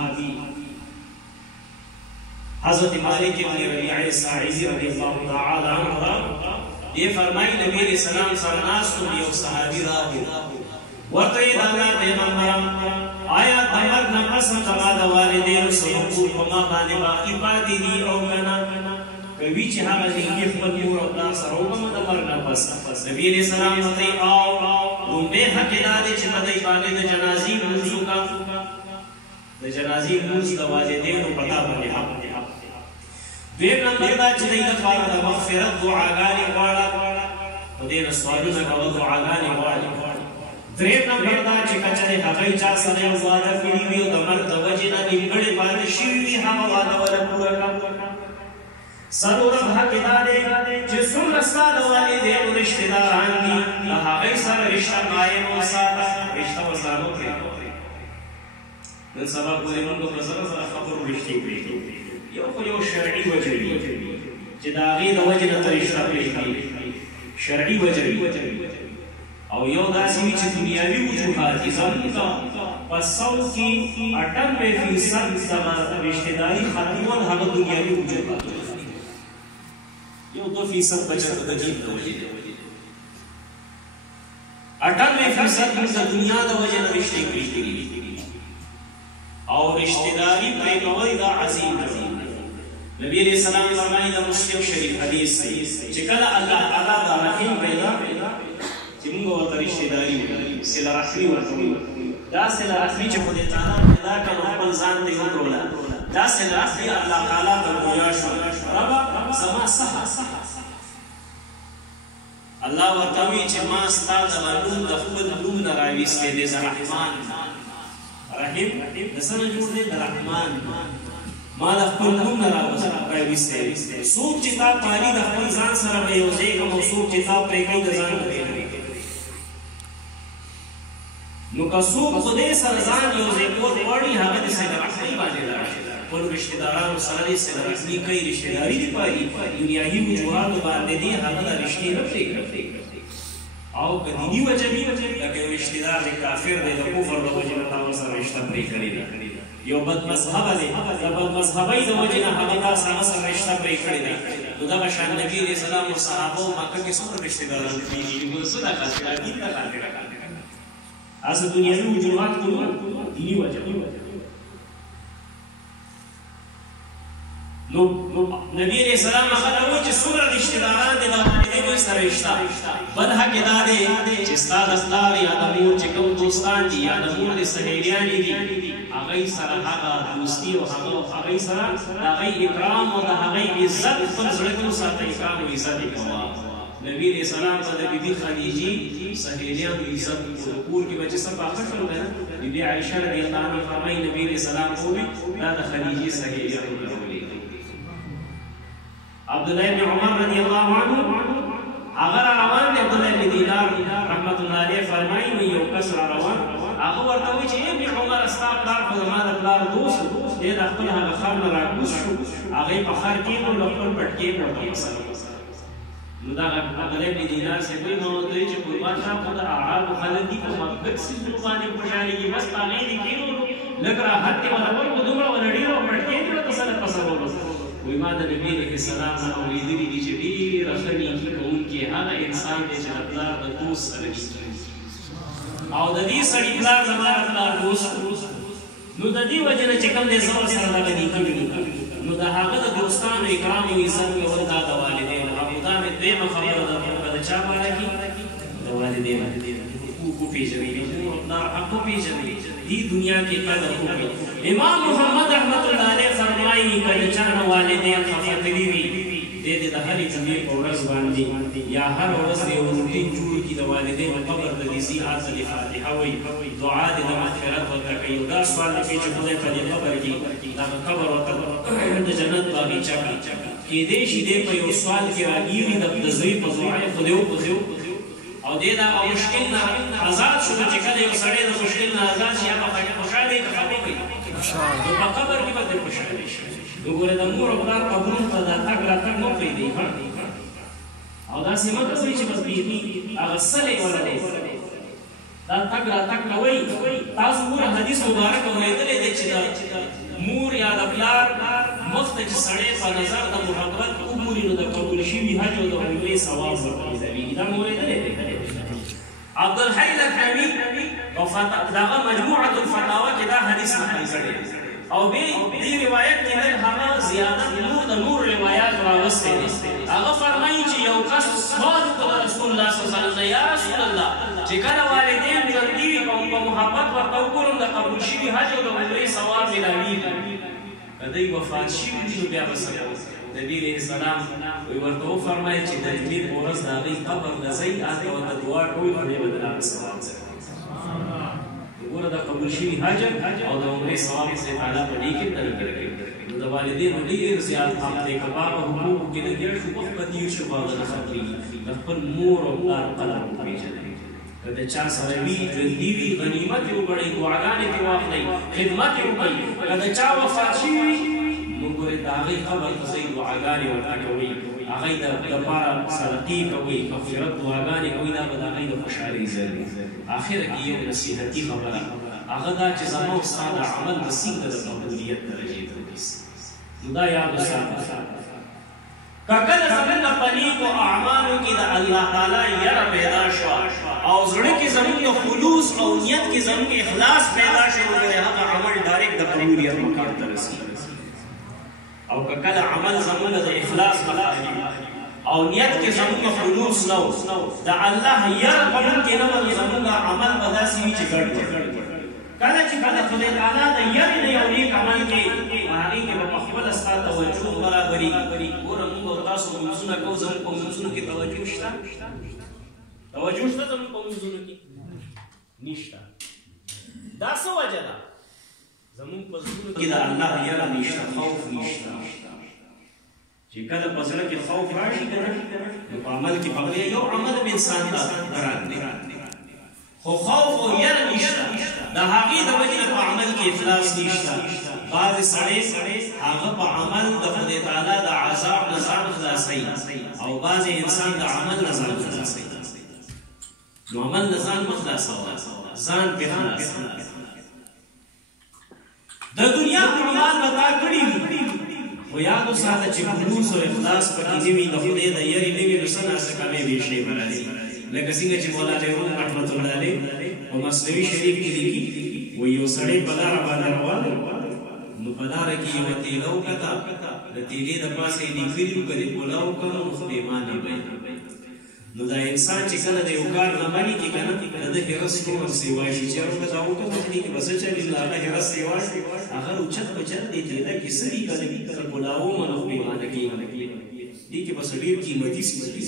حضرت مالک ابن ربیعہ ساعدی رضی اللہ تعالی عنہ یہ فرمائی نبی علیہ السلام سره ناستو یو صحابي راغی ورته یې د الله پیغمبر آیا د مرګ نه پس زما د والدینو څه حقوق په ما باندې باقي پاتې دي او که نه کوي چې هغه نیکي خپل مور او پلار سره وکړم د مرګ نه پس نبي علیه السلام ورته یې لومبی حق یې دا دی چې په دوی باندې د جنازې لمونځ وکړه د جنازې لمونځ د والدینو په تا باندې حق دی دویم نمبر دا چې دوی لپاره د مغفرت دعاګانې غواړه په دې نه سوالونه کوه دعاګانې غواړي دریم نمبر دا چې که چېرې هغوی چا سره یو واده کړي وي او د مرګ د وجې نه نیمګړې پاتې شوي وي هغه واده وله پوره کړه څلورم حق یې دا دی چې څومره ستا د والدینو رشتې داران دي د هغوی سره رشته قایم وساته رشته ورسره مه پرېږده نن سبا پورې موږ په زره زره خبرو رشتې پرېږدو یو خو یو شرعي وجه وي چې د هغې د وجې نه ته رشته پرېږدي شرعي وجه وي او یو داسې وي چې دنیاوي وجوهات دي زموږ په 100 کې 98% دغه رشتهداري ختمول هغه دنیاوي وجوهات یو 2% بچت د دین د وجې 98% موږ د دنیا د وجې نه رشتې پرېږدي او رشتهداري پرېږدول دا عظیم دی نبی علیہ السلام فرمایي د مسلم شریف حدیث چې کله الله تعالی دا رحیم پیدا چې موږ ورته رشتهداري وکړو صله رحمي ورکوو دا صله رحمي چې خدای تعالی پیدا کړه خپل ځان ته یې وکړله دا صله رحمي الله تعالی ته ګویا شو ربه زما صحه الله ورته وایي چې ما ستا دغه نوم د خپل نوم نه راویستی دی د رحمان رحیم د څه نه جوړ دی د رحمان ما د خپل نوم نه راویستی څوک چې تا پالي د خپل ځان سره به یوځای کړم او څوک چې تا پرېږدي د ځان نه نو که څوک خدای سره ځان یوځای کول غواړي هغه د صله رحمۍ باندې لاړ شي خپلو رشتهدارانو سره یې صله رحمي کوي رشتهداري دې پالي دنیايي وجوهاتو باندې دي هغه د رشتې نه پرېږدي او که دیني وجه وي لکه یو رشتهدار دی کافر دی د کفر د وجې نه تا ورسره رشته پرې کړې ده یو بدمذهبه دی د بدمذهبۍ د وجې نه هغه تا هغه سره رشته پرې کړې ده نو دغه شان نبي علیه السلام او صحابو مکه کې څومره رشتهداران کېږي څه دا خاطره دین ته خاطره اصل دنیاوي وجوهات ټول دیني وجه نو نبی علیہ السلام هغه ته وایي چې څومره رشتهداران دي د والدینو سره رشته بل حق یې دا دی چې ستا د پلار یا د مور چې کوم دوستان دي یا د مور د سهیلیانې دي هغوی سره هغه دوستي او هغوی سره د هغوی اکرام او د هغوی عزت خپل زړه کې وساته اکرام او عزت یې کوه نبی علیہ السلام ته د بیبي خدیجې سهیلیانو عزت کور کې به چې څه پاخه شول که نه بیبي عایشه رضی الله عنها فرمایي نبی علیہ السلام وویل دا د خدیجې سهیلیانو کړولې عبدالله بن عمر رضی الله عنه هغه را روان دی عبدالله بن دینار رحمت الله علیه فرمایي نو یو کس را روان هغه ورته وایي چې ابن عمر ستا پلار خو زما د پلار دوست دی د خپل هغه خر نه راکوز شو هغه یې په خر کېښود او خپل پټکې یې ورته وسلو نو دا عبدالله بن دینار صاحب وایي ما ورته وایي چې قربان صاحب خو د اعرابو خلک دي په مطبق سیزونو باندې خوشحالېږي بس په هغې دې کېنولو لږ راحت یې ورته ورکړو دومره ونه ډېر او پټکې یې ورته سره تصورو وایي ما د نبي علیه السلام نه اورېدلي دي چې ډېر برخه نیکي کوونکی هغه انسان دی چې د پلار د دوست سره نیکي او د دې سړي پلار زما د پلار دوست نو د دې وجه نه چې کوم دی زه ورسره دغه نیکي وینم نو د هغه د دوستانو اکرام او عزت کول دا د والدینو او دا مې دویمه خبره ده په د چا باره کې د والدینو حقوق وپېژنئ د مور او پلار حق وپېژنئ دې دنیا کې قدر وکړئ امام محمد رحمت الله علیه فرمایي که د چا نه والدین خفه کړي وي دی د هرې جمعې په ورځ باندې یا هر ورځ د یو روټین جوړ کړي د والدینو قبر د دې آیت الفاتحه وایي دعا د مغفرت ورته کوي دا سوال نه کوي چې خدای په دې قبر کې دغه قبر ورته د جنت باغچه کړي کېدای شي دی په یو سوال کې راګیري د زوی په دعا یې خدای وکړي او دې دا مشکل نه آزاد شو چې کله یو سړی د مشکل نه آزاد شي هغه خوشاله وي که خفه وي نو په قبر کې به ترې خوشاله شي وګوره د مور او پلار قبرونو ته دا تګ راتګ مه پرېږدئ او داسې مه کوئ چې بس بیخي هغه سلی ولرئ دا تګ راتګ کوئ تاسو ګوره حدیث مبارک اورېدلی دی چې د مور یا د پلار مخ ته چې سړی په نظر د محبت وګوري نو د قبول شوي حج او د عمرې ثواب ورته ملوي دا مو اورېدلی دی عبدالحی لکھنوي دغه مجموعة الفتاوا کې دا حدیث نقل کړی او دې روایت کې نن هغه زیادت د نور روایات راوستې دي هغه فرمایي چې یو کس سوال وکړ رسول الله صلی الله علیه وسلم یا رسول الله چې کله والدین ژوندي وي په محبت ورته وګورم د قبول شوي حج او د عمرې ثواب ملویږي که دوی وفات شوي وي نو بیا به څه کوو نبي علیه السلام ورته وفرمایل چې د جمعې په ورځ د هغوی قبر ته ځئ هلته ورته دعا کوئ خدای به د هغه ثواب درکوي وګوره د قبول شوي حج او د عمرې ثواب خدای تعالی په دې کې درکوي نو د والدینو ډېر زیات حق دی که په هغه حقوقو کې لګیا شو وخت به تېر شو په هغه نه ختمېږي د خپل مور او پلار قدر وپېژنئ که د چا سره وي ژوندي وي غنیمت یې وګڼئ دعاګانې ترې واخلئ خدمت یې وکړئ که د چا وفات شوي وي نو ګورئ د هغوی قبر ته ځئ دعاګانې ورته کوئ هغوی دپاره صدقې کوئ مغفرت دعاګانې کوئ دا به د هغوی د خوشحالۍ ځای وي آخره کې یو نصیحتي خبره هغه دا چې زما او ستا د عمل به څنګه د قبولیت درجې ته ورسي نو دا یاد وساته که کله زموږ په نیکو اعمالو کې د الله تعالی یره پیدا شوه او زړه کې زموږ د خلوص او نیت کې زموږ اخلاص پیدا شو نو هغه عمل ډایرکټ د قبولیت مقام ته رسي او که کله عمل زموږ د اخلاص خلاف او نیت کې زموږ خلوص نه و د الله یره په موږ کې نه و زموږ عمل به داسې وي چې ګډ کله چې کله خدای تعالی د یوې نه یو نیک عمل کې هغې کې به پخپله ستا توجه برابرېږي ګوره موږ او تاسو لمونځونه کوو زموږ په لمونځونو کې توجه شته توجه شته زموږ په لمونځونو کې نشته دا څه وجه ده زموږ په زړونو کې د الله یره نشته خوف نشته چې کله په زړه کې خوف راشي که نه نو په عمل کې پخلی یو عمل هم انسان ته ګران دی خو خوف او یره نشته د هغې د وجې نه په عمل کې اخلاص نشته بعضې سړی هغه په عمل د خدای تعالی د عذاب نه ځان خلاصوي او بعضې انسان د عمل نه ځان خلاصوي نو عمل نه ځان مه خلاصوه ځان پرې خلاصوه د دنیا اعمال به تا کړي وي خو یاد وساته چې خلوص او اخلاص پکې نه وي د خدای د یاري نه وي نو څه ناڅه کمې وي شی به راځي لکه څنګه چې مولانا روم رحمت الله علیه په مثنوي شریف کې لیکي وایي یو سړی په لاره باندې روان نو په لاره کې یوه تیله وکته د تیلې د پاسه یې لیکلي وو که دې پوله وکړه نو پښیمانه به نو دا انسان چې کله د یو کار نه مني کې که نه د ده حرس ټول سیوا شي چې هغه دا وکړه دې کې به څه چلي نو هغه حرس سیوا شي هغه اوچت په چت دې تیله کې څه دي که نه پوله ومه نو پښیمانه کېږي دې کې بس ډېر قیمتي څیز دي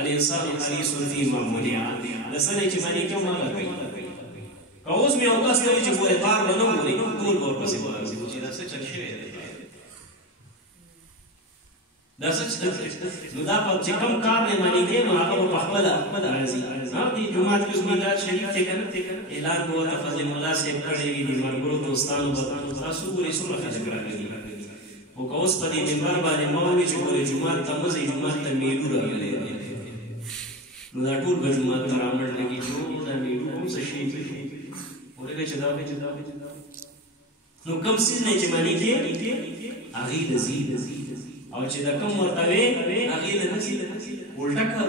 الانسان حریص فیما منع د سړی چې منې کوم هغه کوي که اوس مې یو کس کوي چې ګورې کار به نه ګوري ټول به ورپسې ورځي چې دا څه چل شوی دی دا څه نو دا چې کوم کار نه منې کوي نو هغه به پخپله راځي دې جومات کې اوس میلاد شریف دی که نه اعلان به ورته فضل الله صاحب کړی وي د ملګرو دوستانو به تاسو ګورئ څومره خلک راغلي خو که اوس په دې منبر باندې مه ووایي چې ګورې جومات ته مه ځئ جومات ته میلو راغلی دی نو دا ټول به جومات ته رامړ لګي دا میلو کوم څه شي ورګه چې دا نو کوم څیز نه چې منې کې هغې ته ځي او چې د کوم ورته وې هغې د نسي الټه کړه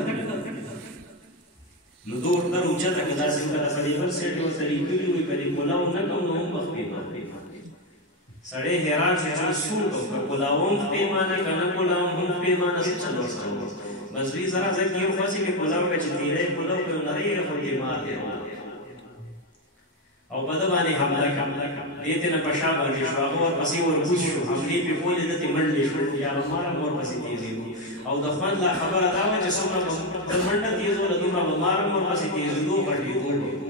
نو دو ورته روچته که داسې کله سړي بل سیټ ورته لیکلي وي که دې پلاو نه کوم نو هم به خپېمانه سړی حیران شي چې څو کوم که پلاو هم خپېمانه که نه پلاو هم خپېمانه څه چل ورسره بس دوی ذرا زه کې یو خوځي مې پلاو که چې تیری پلاو که نری خو دې مات دی او په ده باندې حمله کړه دې ته نه په شا باندې شو هغه ورپسې ورکوز شو حملې پرې کولې ده ته منډې شو یا مار هم ورپسې تېزېدو او د خوند لا خبره دا وه چې څومره تر منډه تېزوله دومره به مار هم ورپسې تېزېدو غټېدو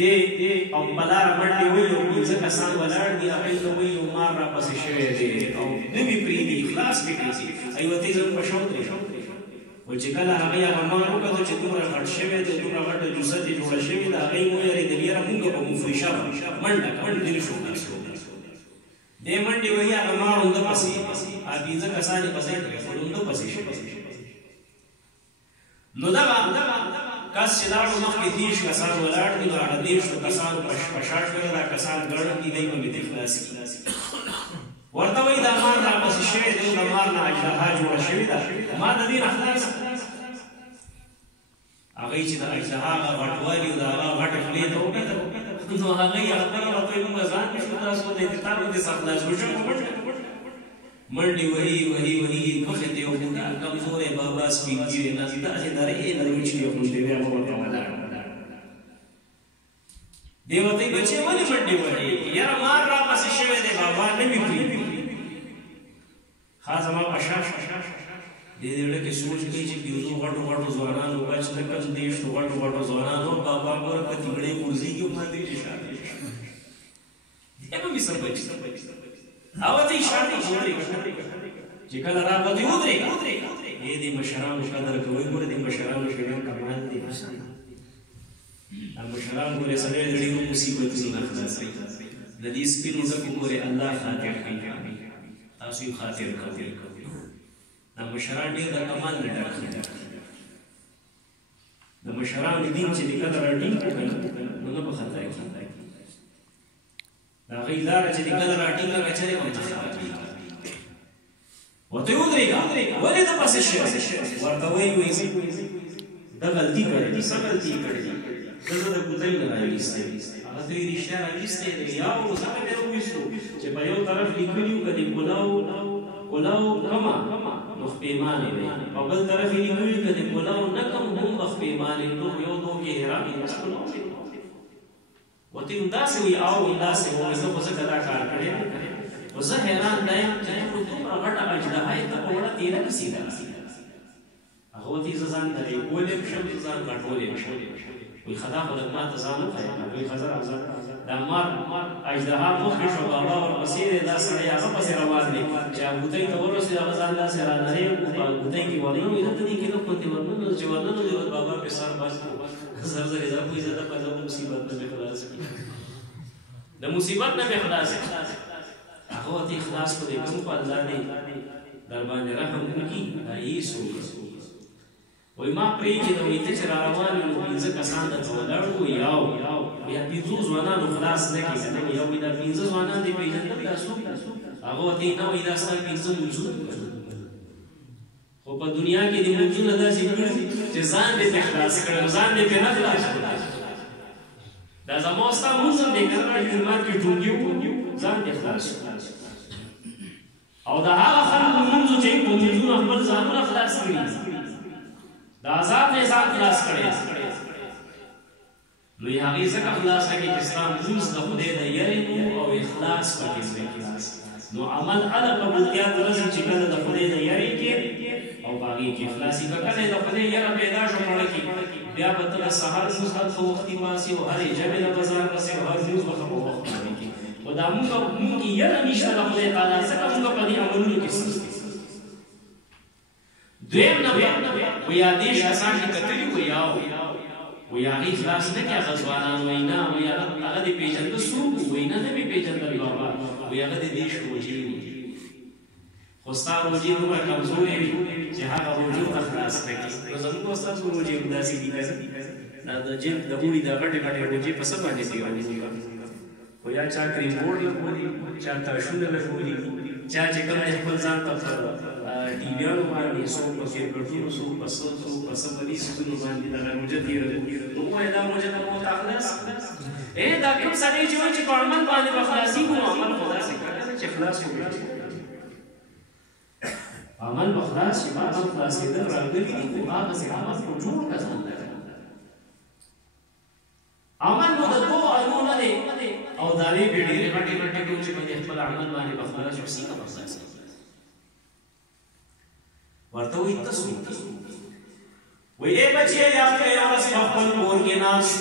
دې او په لاره منډې وایي او پنځه کسان ولاړ دي هغوی ته وایي یو مار راپسې شوی دی او نه مې پرېږدي خلاص مې کړي ایوتې زه په شوق دی و چې کله هغې هغه مار وکتل چې دومره غټ شوی دی دومره غټه جوسه دې جوړه شوې ده هغې وویرېدل یاره مونږ به مفریشه به منډه منډې نه شو دې منډې وهي هغه مار همده پسې پنځه کسان یې پسې کړي خو همده پسې شو نو دغه کس چې لاړو مخکې دېرش کسان ولاړ دي نو هغه دېرشو کسانو په شا شوله دا کسان ګڼ دي دی به مې دې خلاصي ورته وایي دا مار راپسې شوی دی د مار نه اجدها جوړه شوې ده ما د دې نه خلاص هغوی چې د اجدها هغه غټوالي او د هغه غټه خولې ته وکتل نو هغوی خبره ورته وایي مونږ ځان مې شو تاسو د کتاب دې څخه خلاص وشو منډې وهي وهي وهي مخې ته یو کمزوری بابا سپین ږیرې ناست داسې درې لروچ یې غوندې بیا به ورته ولاړ دی ورته وایي بچې ولې منډې وهې یاره مار راپسې شوی دی بابا نه مې پرېږدي ښه زما په شا دې زړه کې سوچ کوي چې پنځو غټو غټو ځوانانو بچ نه کم دېرشو غټو غټو ځوانانو بابا ګوره په تیګړې غورځېږي او ما دې اشاره دی به مې سر بچي او ته اشاره ودرېږه چې کله راغلې ودرېږه دې مشرانو قدر کوئ ګوره دې مشرانو شیرین کمال دی مشران ګوره سړی د ډېرو مصیبتونو نه خلاصوي د دې سپینو ډکو ګوره الله خاطر کوي تاسو یې خاطر کوئ دا مشران ډېر د کمال نه ډک دي د مشرانو دین چې د کله راټینګ کړي نو نه به خطا کېږي د هغې لاره چې د کله راټینګه کړه چېرې به انتخاب کېږي ورته یې ودرېږه ولې ته پسې شوې ورته وایي ده غلطي کړې ده څه غلطي یې کړې ده ده زه د کوتۍ نه راویستی هغه ترې رښتیا راویستی دی یا اوس هغه بیا وویستو چې په یو طرف لیکلي وو که د پلاو کمه نو خپېمانې دی او بل طرف یې لیکلي که د پلاو نه کم هم به خپېمانې نو یو دو کې حیران یې بس پلاو ورته یې همداسې وایي او همداسې وایي زه خو ځکه دا کار کړی خو زه حیران دا یم چې دومره غټه اجدها یې ته په وړه تېره کسې ده هغه ورته یې زه ځان ترې کولی یم شم زه ځان غټولی یم شم وایي ښه دا خو لږ ما ته ځان وښیه وایي ښه زه دا مار اجدها مخکې شو بابا ورپسې دی دا سړی هغه پسې روان دی چې هغه ګوتۍ ته ورسېد هغه ځان داسې رانری و په ګوتۍ کې ورننوت دلته دې کې نه خوندې ورننوت چې ورننوت بابا پرې سر بس کړو زر زر یې دا پوهېږي زه د مصیبت نه مې خلاص کړي د مصیبت نه مې خلاص هغه ورته یې خلاص کړو دی کوم خو الله دی در باندې رحم وکړي دا یې څوک وایي ما پرېږدي نو وایي ته چې را روان یو نو پنځه کسان درته ولاړ وو یاو بیا پنځو ځوانانو خلاص نه کړي که نه یا وایي دا پنځه ځوانان دې پېژندل دا څوک هغه ورته یې نه وایي دا ستا پنځه منځونه خو په دنیا کې دې منځونه داسې کړي چې ځان دې پرې خلاص کړی ځان دې پرې نه خلاص کړی دا زما او ستا مونځ هم دې که نه جومات کې ټونګي وټونګي ځان دې خلاص او د هغه خلکو مونځو چې په منځونه خپل ځانونه خلاص کړي د عذاب نه ځان خلاص کړی نو یې هغې ځکه خلاص کړي چې ستا مونځ د خدای د یرې او اخلاص پکې خلاص نو عمل هله قبولتیا ته رسي چې کله د خدای د یرې کې او په هغې کې اخلاصي که کله د خدای یره پیدا شو مړه کې بیا به ته د سهار لمونځ هر ښه وختي پاسې او هرې ژبې له بازار رسې او هر لمونځ به ښه په وخت باندې کې خو دا مونږ کې یره نشته د خدای تعالی ځکه مونږ په دې عملونو کې سست دویم نمبر وایي دېرش کسان چې کتلي وایي وایي هغې خلاص نه کړي هغه ځوانان وایي نه وایي هغه دې پېژنده څوک وایي نه مې پېژندل بابا وایي هغه دې دېرش روژې وي خو ستا روژې دومره کمزورې وي چې هغه روژو ته خلاص نه کړي نو زموږ خو ستاسو روژې همداسې دي که نه دا د جلد د اوړي دا غټې غټې روژې په څه باندې تېروي خو یا چا کریم بورډ لګولي چا تاشونه لګولي چا چې کوم دی خپل ځان ته ټیویانو باندې څوک په کرکټونو څوک په څه مریضونو باندې دغه روژه تېروي نو ووایه دا روژه د موت اخلاص دا کوم سړی چې وایي چې په عمل باندې به خلاصېږو نو عمل خو داسې کړی چې خلاص وکړي عمل به خلاص شي ما عمل خلاصېدل راغلي دي خو هغسې عمل خو جوړ کسان لري عمل نو د دوو علمو نه دی او د هغې بې ډېرې غټې غټې کوم چې په دې خپل عمل باندې به خلاص شي څنګه به خلاص شي ورته وایي ته څوک وایي ای بچیه یاد کړه یو ورځ په خپل کور کې ناست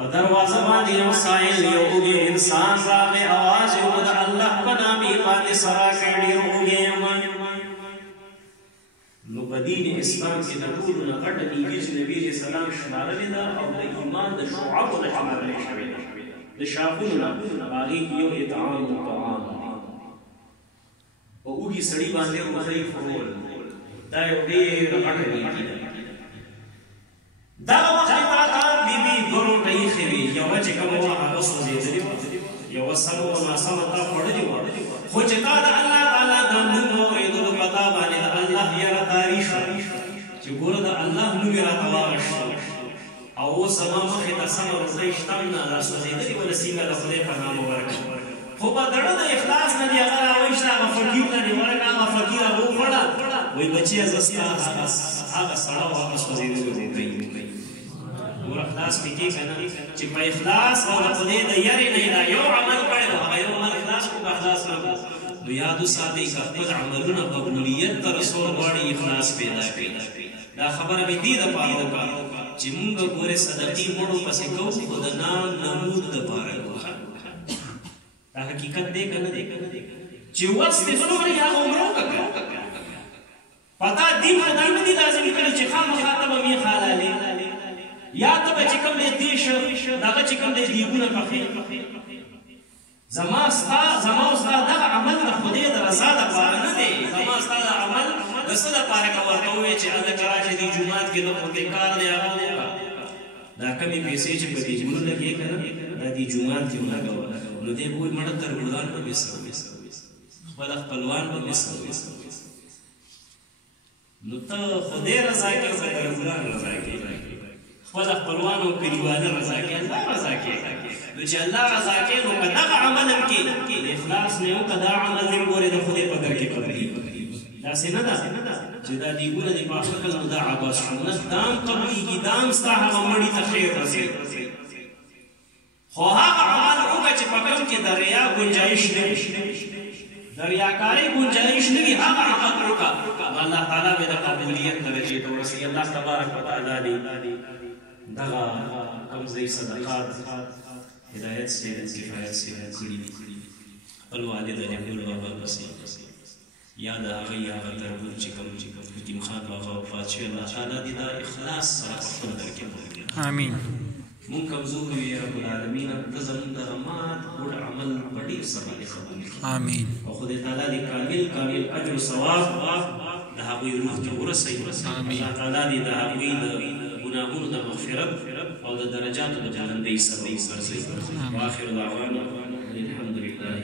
په دروازه باندې یو سایل یو اوږې انسان راغی اواز یې وکړ د الله په نامې باندې سره کړه ډېر اوږې یم نو په دین اسلام کې د ټولو نه غټه نیکي چې نبي علیه السلام شمارلې ده او د ایمان د شعبو نه شمارلې شوې ده د شاخونو نه هغې کې یو اطعام الطعام په اوږې سړي باندې روزۍ خورول دا یو ډېره غټه نیکي ده دغه وخت کې تا بیبي دوه روټۍ ایښې وې یوه چې کومه وه هغه سوځېدلې وه یوه سمه وه ناسمه تا خوړلې وه خو چې تا د الله تعالی د نوم اورېدلو په تا باندې د الله یاره طاري شوه چې ګوره د الله نوم یې راته واغشته او اوس زما مخې ته سمه روزۍ شته هم نه دا سوځېدلې وه د سینګه د خدای په نامه ورکړه خو په زړه د اخلاص نه دې هغه راویشته هغه فقیر ته دې ورکړه هغه فقیر هغه وخوړه وایي بچیه زه ستا هغه سړه او هغه سوځېدلې روزۍ ګوره خلاص مې کې که نه چې په اخلاص او د خدای د یارې نه دا یو عمل کړی نو هغه یو عمل اخلاص کړو که اخلاص نه کړو نو یاد وساتئ که خپل عملونه قبولیت ته رسول غواړي اخلاص پیدا کړي دا خبره مې دې دپاره وکړه چې مونږ ګورې صدقې مړو پسې کوو خو د نام نمود دپاره کوو دا حقیقت دی که نه دی چې وس دې څومره هغه عمره وکړه پتا دین خو دا نه دي لازمي کړی چې خامخا ته به مې حلالې یا ته به چې کوم دی دیش دغه چې کوم دی دیګونه پخې زما او ستا دغه عمل د خدای د رضا دپاره نه دی زما ستا د عمل د څه دپاره که ورته ووایې چې هلکه راشه دې جومات کې د خدای کار دی هغه وکړه دا کمې پیسې چې په دیګونو لګې که نه دا دې جومات کې ولګوه نو دی به وایي مړه تربردان به مې سره خپله خپلوان به مې سره نو ته خدای رضا کې او که تربردان رضا کې خپل خپلوان او کلیوال رضا کې الله رضا کې نو چې الله رضا کې نو که دغه عمل هم کې د اخلاص نه یو که دا عمل هم ګورې د خدای په در کې قبلېږي داسې نه ده چې دا دیګونه دې پاخه کړل نو دا عباس سنت دا هم قبلېږي دا هم ستا هغه مړي ته خیر رسېږي خو هغه عمل وکړه چې په کوم کې د ریا ګنجایش نه وي د ریاکارۍ ګنجایش نه وي هغه عمل وکړه نو الله تعالی به د قبولیت درجې ته ورسوي الله تبارک وتعالی دې دغه کوم ځای صدقات هدایت سے کفایت سے کړي خپل والدین خپل بابا پسې یا د هغه هغه تربور چې کوم یتیم خان بابا وفات شوی الله تعالی دې دا اخلاص سره په خپل در کې وکړي آمین مونږ کمزور یو یا رب العالمین ته زموږ د مات ګډ عمل په ډېر سره قبول کړي آمین او خدای تعالی دې کامل اجر او ثواب د هغوی روح ته ورسوي الله تعالی دې د هغوی د گناهونو د مغفرت او د درجاتو د بلندۍ سبب وګرځوي واخر دعوانا الحمد لله